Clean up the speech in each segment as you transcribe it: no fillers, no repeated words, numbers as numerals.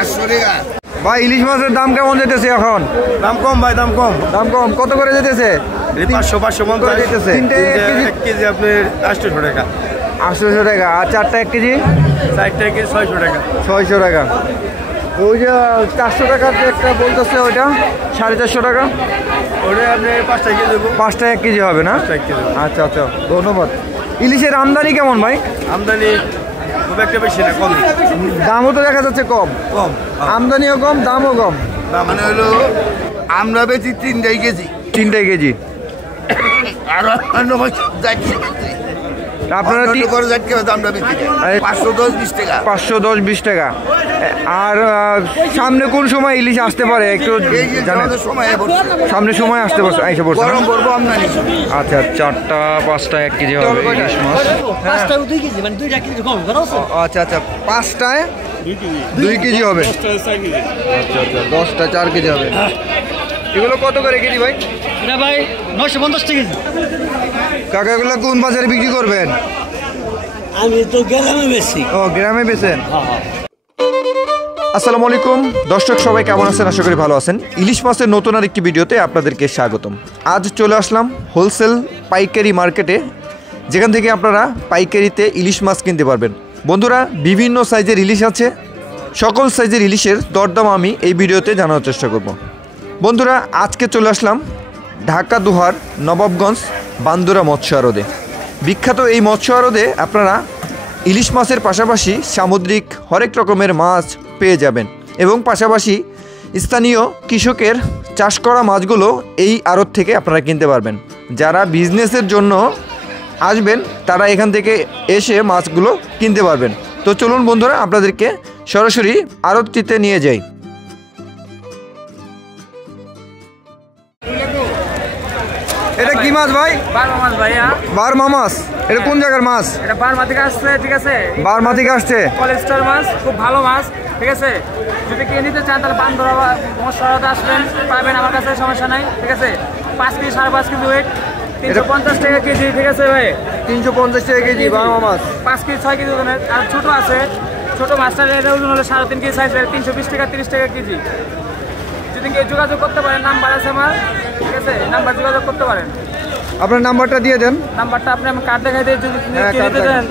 500 টাকা। ভাই ইলিশ মাছের দাম কেমন যেতেছে এখন? দাম কম ভাই, দাম কম। দাম কম কত করে যেতেছে? 500 করে যেতেছে। তিনটে 1 কেজি আপনার 800 টাকা। 800 টাকা। আর চারটা 1 কেজি? 4টা 1 কেজি 600 টাকা। 600 টাকা। ওই যে 400 টাকার যে একটা বলতেছে ওইটা 450 টাকা। ওটা আপনি 5টা কেজি দেবো। 5টা 1 কেজি হবে না? 5টা 1 কেজি। আচ্ছা আচ্ছা, ধন্যবাদ। ইলিশের আমদানি কেমন ভাই? আমদানি খুব একটা বেশি না, কম। দামও তো দেখা যাচ্ছে কম। কম, আমদানিও কম, দামও কম। মানে হলো আমরা বেশি 3টাই কেজি। 3টাই কেজি। আর আপনারা 510-20 টাকা। 510-20 টাকা। আর সামনে কোন সময় ইলিশ আসতে পারে একটু জানেন? সামনে সময় আসতে পারছে, এসে পড়ছে। আচ্ছা, 4টা 5টা 1 কেজি হবে ইলিশ মাছ। আচ্ছা আচ্ছা, 5টায় 2 কেজি হবে। আচ্ছা আচ্ছা, 10টা 4 কেজি হবে। এগুলো কত করে কেজি ভাই? এটা ভাই 950 টাকা কেজি। কাকা এগুলো কোন বাজারে বিক্রি করবেন? আমি তো গ্রামে বেশি। ও, গ্রামে বেচেন। আসসালামু আলাইকুম দর্শক, সবাই কেমন আছেন? আশা করি ভালো আছেন। ইলিশ মাছের নতুন আর একটি ভিডিওতে আপনাদেরকে স্বাগতম। আজ চলে আসলাম হোলসেল পাইকারি মার্কেটে, যেখান থেকে আপনারা পাইকারিতে ইলিশ মাছ কিনতে পারবেন। বন্ধুরা, বিভিন্ন সাইজের ইলিশ আছে। সকল সাইজের ইলিশের দরদাম আমি এই ভিডিওতে জানার চেষ্টা করব। বন্ধুরা, আজকে চলে আসলাম ঢাকা দুহার নবাবগঞ্জ বান্দুরা মৎস্য আড়তে। বিখ্যাত এই মৎস্য আড়তে আপনারা ইলিশ মাছের পাশাপাশি সামুদ্রিক হরেক রকমের মাছ পেয়ে যাবেন, এবং পাশাপাশি স্থানীয় কৃষকের চাষ করা মাছগুলো এই আড়ত থেকে আপনারা কিনতে পারবেন। যারা বিজনেসের জন্য আসবেন তারা এখান থেকে এসে মাছগুলো কিনতে পারবেন। তো চলুন বন্ধুরা, আপনাদেরকে সরাসরি আড়তটিতে নিয়ে যাই। এটা কি মাছ ভাই? বারমা মাছ ভাইয়া। বারমা মাছ? এটা কোন জায়গার মাছ? এটা বারমা থেকে আসছে, ঠিক আছে? বারমা থেকে আসছে। কলেস্টার মাছ, খুব ভালো মাছ, ঠিক আছে? যদি কেউ নিতে চান তাহলে বান্দরা মৎস্য আড়তে আসবেন, পাবেন আমার কাছে, সমস্যা নাই, ঠিক আছে? 5 কেজি 5.5 কেজি ওয়েট, 350 টাকা কেজি, ঠিক আছে ভাই? 350 টাকা কেজি বারমা মাছ। 5 কেজি 6 কেজি ওজনের। আর ছোট আছে, ছোট মাছটার ওজন হলো 3.5 কেজি সাইজের, 320 টাকা 30 টাকা কেজি। যদি কেউ যোগাযোগ করতে পারেন, নাম্বার আছে আমার, ঠিক আছে? নাম্বার যোগাযোগ করতে পারেন। আপনার নাম্বারটা দিয়ে দেন। নাম্বারটা আপনি আমি কার্ড দেখাই দিই, যদি নিতে দেন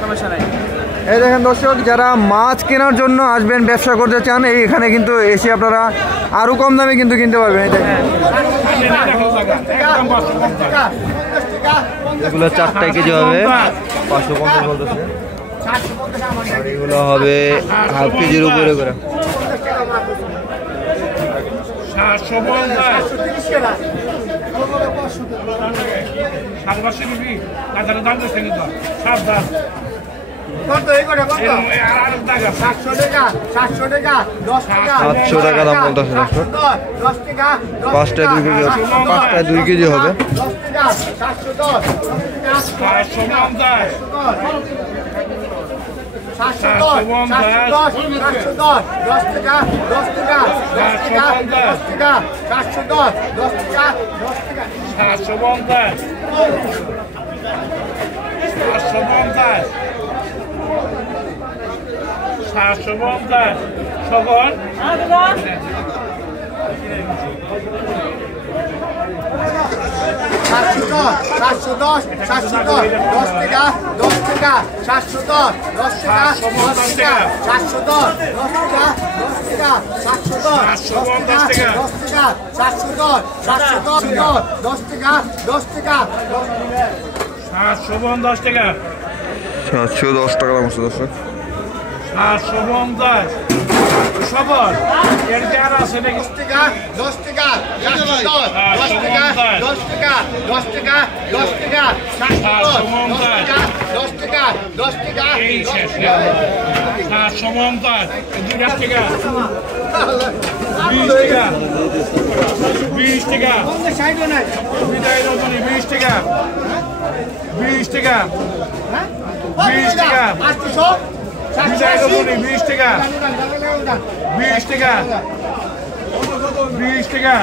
সমস্যা নাই। এই দেখেন দর্শক, যারা মাছ কেনার জন্য আসবেন, ব্যবসা করতে চান, এইখানে কিন্তু এসে আপনারা আরো কম দামে কিন্তু কিনতে পারবেন। এই দেখেন, এগুলো 4টা কেজি হবে 550 বলতেছে, আর এগুলো হবে হাফ কেজির উপরে করে। 700 টাকা দাম বলতেছে দর্শক। 5টায় 2 কেজি, 5টায় 2 কেজি হবে। 750 সকল 710 10 টাকা 10 টাকা 710 10 টাকা 10 টাকা 710 10 টাকা 10 টাকা 710 টাকা 10 টাকা 710 10 টাকা 10 টাকা 710 টাকা 710 টাকা দাম আছে দর্শক। 750 সবল এর যার আছে নাকি? 10 টাকা 10 টাকা 10 টাকা 10 টাকা 10 টাকা 10 টাকা 10 টাকা 10 টাকা এই শেষ 750 2 টাকা 20 টাকা বিদায় রজনী 20 টাকা 20 টাকা 20 টাকা 20 টাকা 20 টাকা 20 টাকা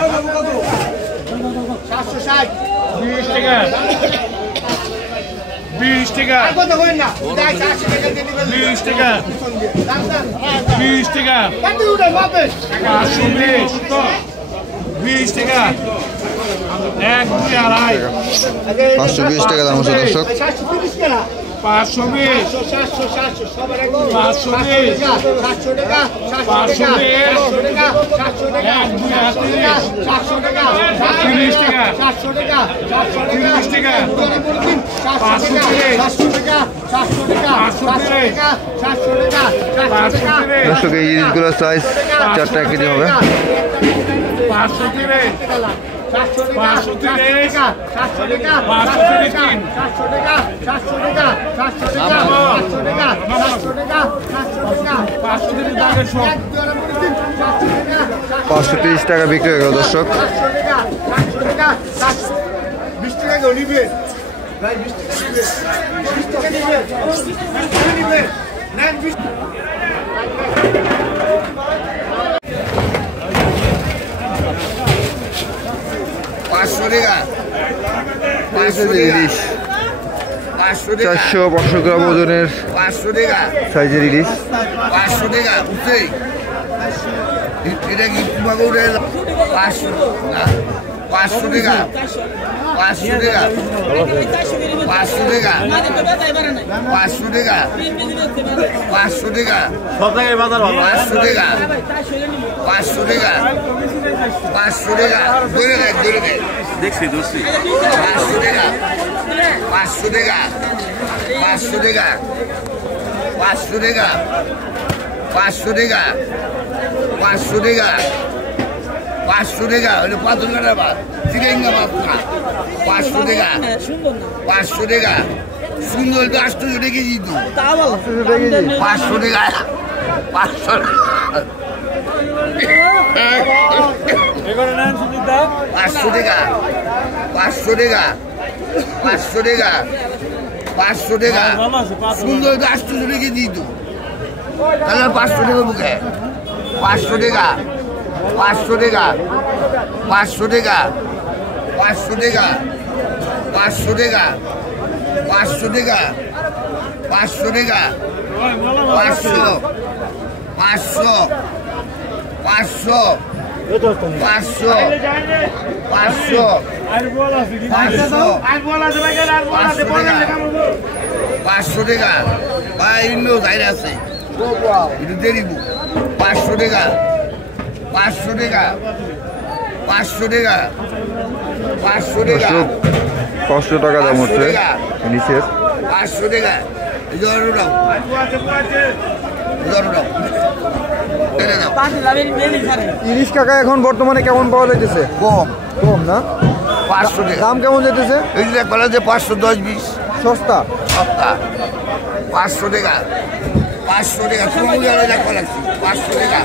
760 20 টাকা 20 টাকা আর কত করেন না 80 টাকা দিয়ে দিবেন 20 টাকা 20 টাকা কত উঠে বাপে 520 টাকা 1 2 আড়াই 520 টাকা দাম হচ্ছে দর্শক। 730 টাকা 520 700 সবার একদম 520 700 টাকা 700 টাকা 700 টাকা 700 টাকা 30 টাকা 700 টাকা 30 টাকা 700 টাকা 700 টাকা 700 টাকা দর্শক এই ইলিশগুলোর সাইজ 4 টাকা কেজি হবে। 530 530 টাকা বিক্রি হয়ে গেল দর্শক। 20 টাকা গরিবের ভাই 20 টাকা নিবেন 20 টাকা নিবেন নেন 20 500 টাকা 500 ইলিশ 500 টাকা 400-500 গ্রাম ওজনের 500 টাকা সাইজের ইলিশ। 500 টাকা বুঝছে এটা কি তোমাকে উঠে 500 টাকা 500 টাকা 500 টাকা 500 টাকা 500 টাকা সব জায়গায় বাজার ভালো 500 টাকা 500 টাকা 500 টাকা ধরে দেখ দেখছি দোষী 500 টাকা 500 টাকা 500 টাকা 500 টাকা 500 টাকা 500 টাকা 500 টাকা ওটা পাথর কাটা মাছ চিড়েঙ্গা মাছ না 500 টাকা 500 টাকা সুন্দর 800 টাকা কেজি তো 500 টাকা 500 500 টাকা 500 টাকা 500 টাকা 500 টাকা সুন্দর 800 টাকা কেজি তো তাহলে 500 টাকা বুকে 500 টাকা 500 টাকা 500 টাকা 500 টাকা 500 টাকা 500 টাকা 500 টাকা 500 500 500 500 500 500 টাকা ভাই অন্য জায়গা আছে একটু দেরি 500 টাকা 500 টাকা 500 টাকা 500 টাকা দর্শক 500 টাকা দাম হচ্ছে ইলিশের। 500 টাকা ধরো দাও ইলিশ কাকা এখন বর্তমানে কেমন পাওয়া যাইতেছে? কম কম না? 500 টাকা দাম কেমন যেতেছে? এই যে বলা যে 510 20 সস্তা। সপ্তাহ 500 টাকা 500 টাকা তুমি দেখা লাগছে 500 টাকা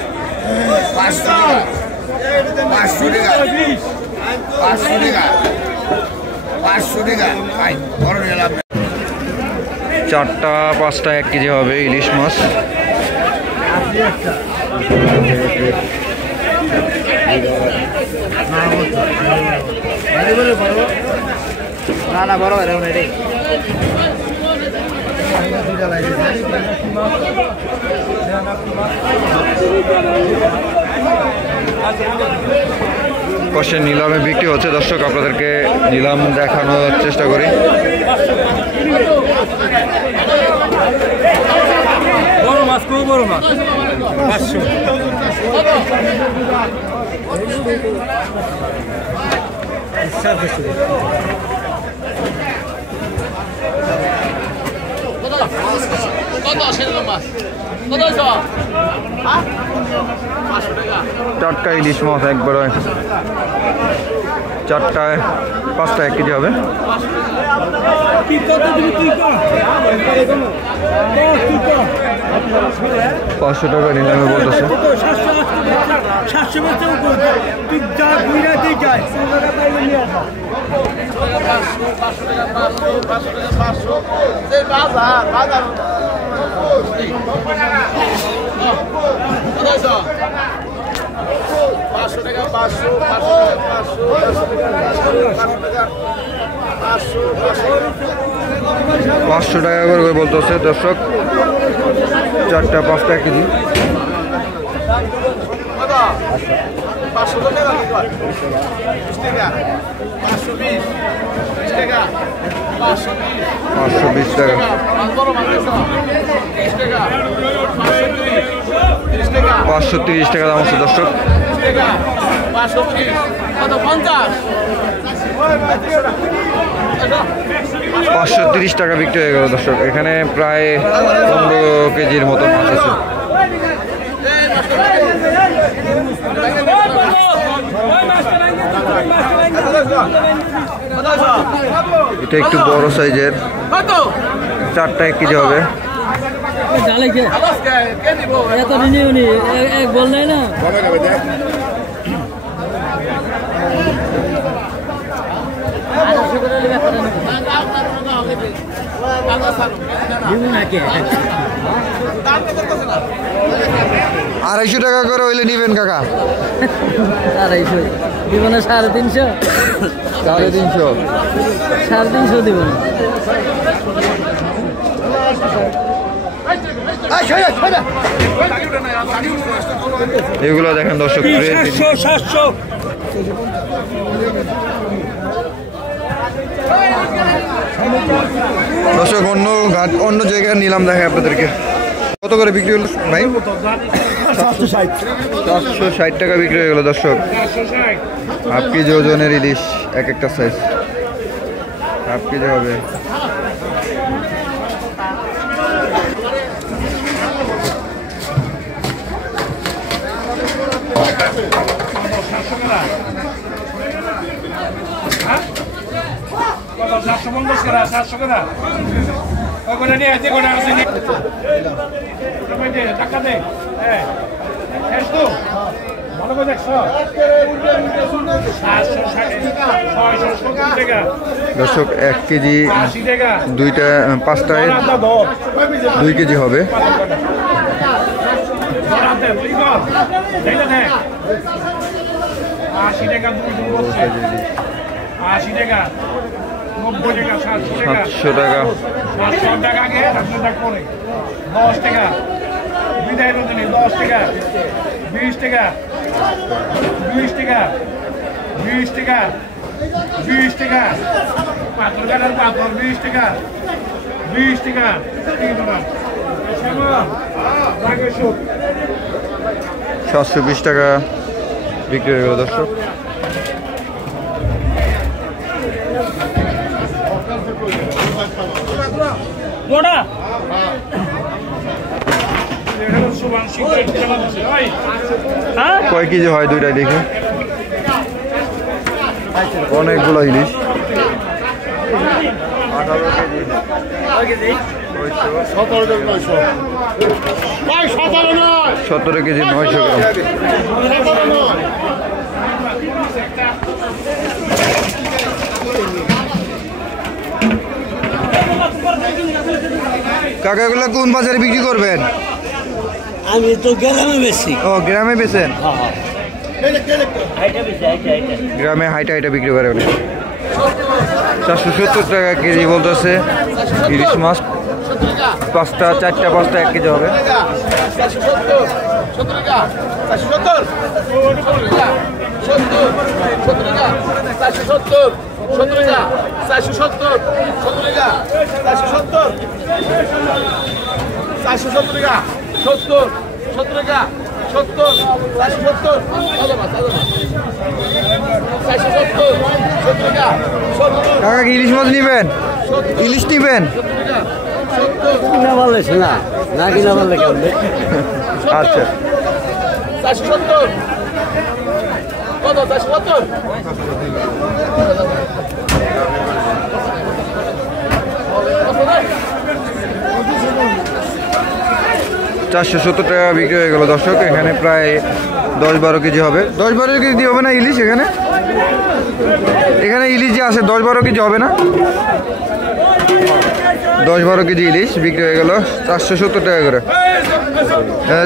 500 টাকা 500 টাকা 500 টাকা 500 টাকা ভাই বড় গেলাম 4টা 5টা 1 কেজি হবে ইলিশ মাছ। না বড় পাশে নিলামে বিক্রি হচ্ছে দর্শক, আপনাদেরকে নিলাম দেখানোর চেষ্টা করি। বড় মাছ খুব বড় মাছ 500 4টা ইলিশ মাছ একবারে 4টায় 5টা 1 কেজি হবে। 500 টাকা নিলামে বলতেছে। 500 টাকা 500 500 টাকা 500 500 টাকা 500 500 টাকা করে বলতেছে দর্শক, 4টা 5টা কেজি। 520 টাকা। 530 টাকা দাম আছে দর্শক। 530 টাকা বিক্রি হয়ে গেল দর্শক। এখানে প্রায় 15 কেজির মতো মাছ আছে। এটা একটু বড় সাইজের, 4টা 1 কেজি হবে। আড়াইশো টাকা করে হইলে নিবেন কাকা? 250 দিব না, 350। 350। 350 দিব না। এগুলো দেখেন দর্শক, 700 দর্শক অন্য জায়গায় নিলাম, দেখে আপনাদেরকে কত করে বিক্রি হলো ভাই? 460 টাকা বিক্রি হয়ে গেল দর্শক। 1/2 কেজি ওজনের ইলিশ, এক একটা সাইজ 1/2 কেজি হবে। দর্শক 1 কেজি 5টায় 2 কেজি হবে। 80 টাকা 80 টাকা 90 টাকা 700 টাকা 500 টাকা আগে 500 টাকা পরে 10 টাকা বিদায় রজনী 10 টাকা 20 টাকা 20 টাকা 20 টাকা 20 টাকা 5 টাকার 20 টাকা 20 টাকা 720 টাকা বিক্রি হয়ে গেল দর্শক। কয় কেজি হয় দুইটাই দেখি? অনেকগুলো ইলিশ। 17 কেজি 900 গ্রাম। কাকাগুলো কোন বাজারে বিক্রি করবেন? আমি তো গ্রামে বেশি। ও গ্রামে বেচেন? গ্রামে হাইটা বিক্রি করে। 470 টাকা কেজি বলতেছে ইলিশ মাছ। 4টা 5টা 1 কেজি হবে। 70 কাকা কি ইলিশ মাছ নিবেন? ইলিশ নিবেন? কিনা বলেছে না, না কিনা বললে কেমন? আচ্ছা 470 কত? 470 470 টাকা বিক্রি হয়ে গেল দর্শক। এখানে প্রায় 10-12 কেজি হবে। 10-12 কেজি হবে না ইলিশ? এখানে ইলিশ যে আছে 10-12 কেজি হবে না? 10-12 কেজি ইলিশ বিক্রি হয়ে গেল 470 টাকা করে।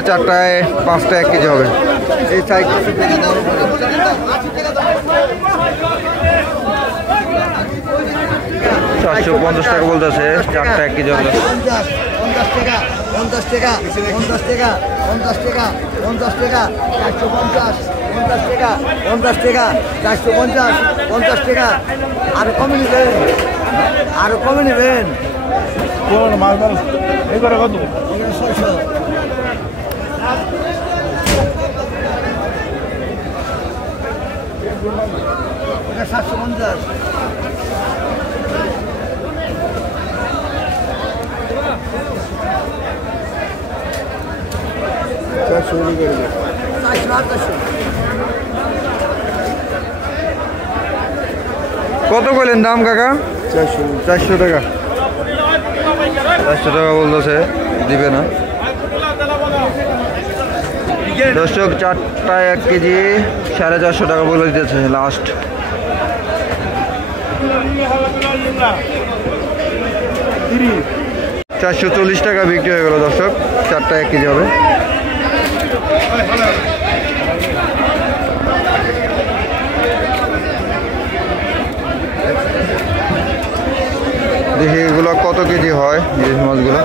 4টায় 5টা 1 কেজি হবে। এই সাইড 450 টাকা বলতেছে, 4টা 1 কেজি হবে। 50 টাকা 50 টাকা 50 টাকা 50 টাকা 50 টাকা 450 50 টাকা 50 টাকা 450 50 টাকা। আরো কমে নেবেন, আরো কমে নেবেন। মাছ মাছ এবারে কত? 600 750 কত বলেন দাম কাকা? 400 টাকা। 400 টাকা বলতেছে, দিবে না। দর্শক 4টা 1 কেজি 450 টাকা বলে দিতেছে লাস্ট। 440 টাকা বিক্রি হয়ে গেল দর্শক, 4টা 1 কেজি হবে। দেখি এগুলো কত কেজি হয় ইলিশ মাছগুলো।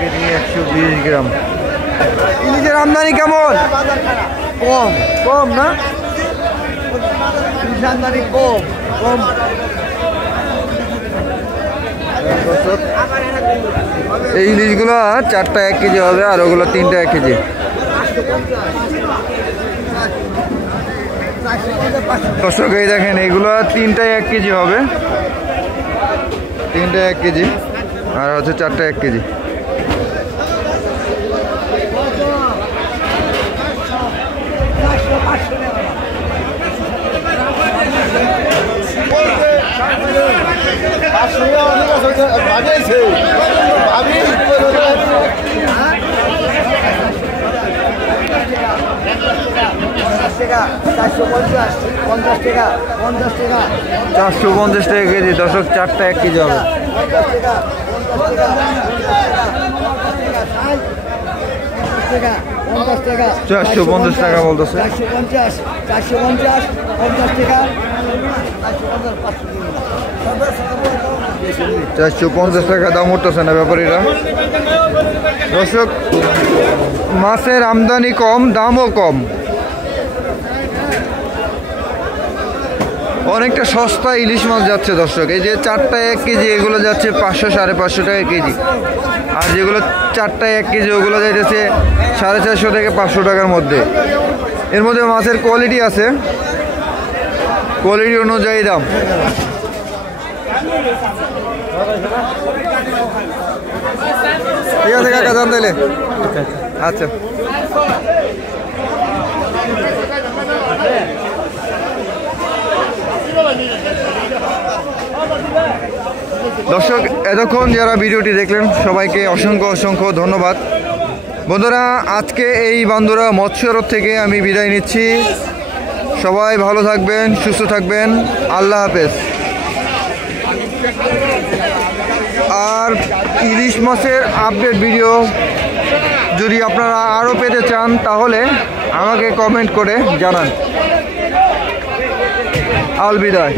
কেজি 120 গ্রাম। ইলিশের আমদানি কেমন? কম কম না? আমদানি কম কম। এই ইলিশগুলো 4টা 1 কেজি হবে, আর ওগুলো 3টা 1 কেজি। দর্শক এই দেখেন, এইগুলো 3টায় 1 কেজি হবে, 3টায় 1 কেজি, আর হচ্ছে 4টা 1 কেজি। টাকা 450 50 টাকা 50 টাকা 450 টাকা কেজি দর্শক, 4টা 1 কেজি হবে। 50 টাকা 50 টাকা 450 টাকা বলতেছে। 450 450 50 টাকা 450 টাকা দাম উঠতেছে না ব্যাপারীরা। দর্শক মাছের আমদানি কম, দামও কম, অনেকটা সস্তা ইলিশ মাছ যাচ্ছে দর্শক। এই যে 4টা 1 কেজি এগুলো যাচ্ছে 500 550 টাকা কেজি, আর যেগুলো 4টা 1 কেজি ওগুলো যাইতেছে 450 থেকে 500 টাকার মধ্যে। এর মধ্যে মাছের কোয়ালিটি আছে, কোয়ালিটি অনুযায়ী দাম। ঠিক আছে কাকা, দাম দিলে আচ্ছা। দর্শক এতক্ষণ যারা ভিডিওটি দেখলেন সবাইকে অসংখ্য অসংখ্য ধন্যবাদ। বন্ধুরা আজকে এই বান্দরা মৎস্যরথ থেকে আমি বিদায় নিচ্ছি। সবাই ভালো থাকবেন, সুস্থ থাকবেন, আল্লাহ হাফেজ। আর ইলিশ মাছের আপডেট ভিডিও যদি আপনারা আরও পেতে চান তাহলে আমাকে কমেন্ট করে জানান। আল বিদায়।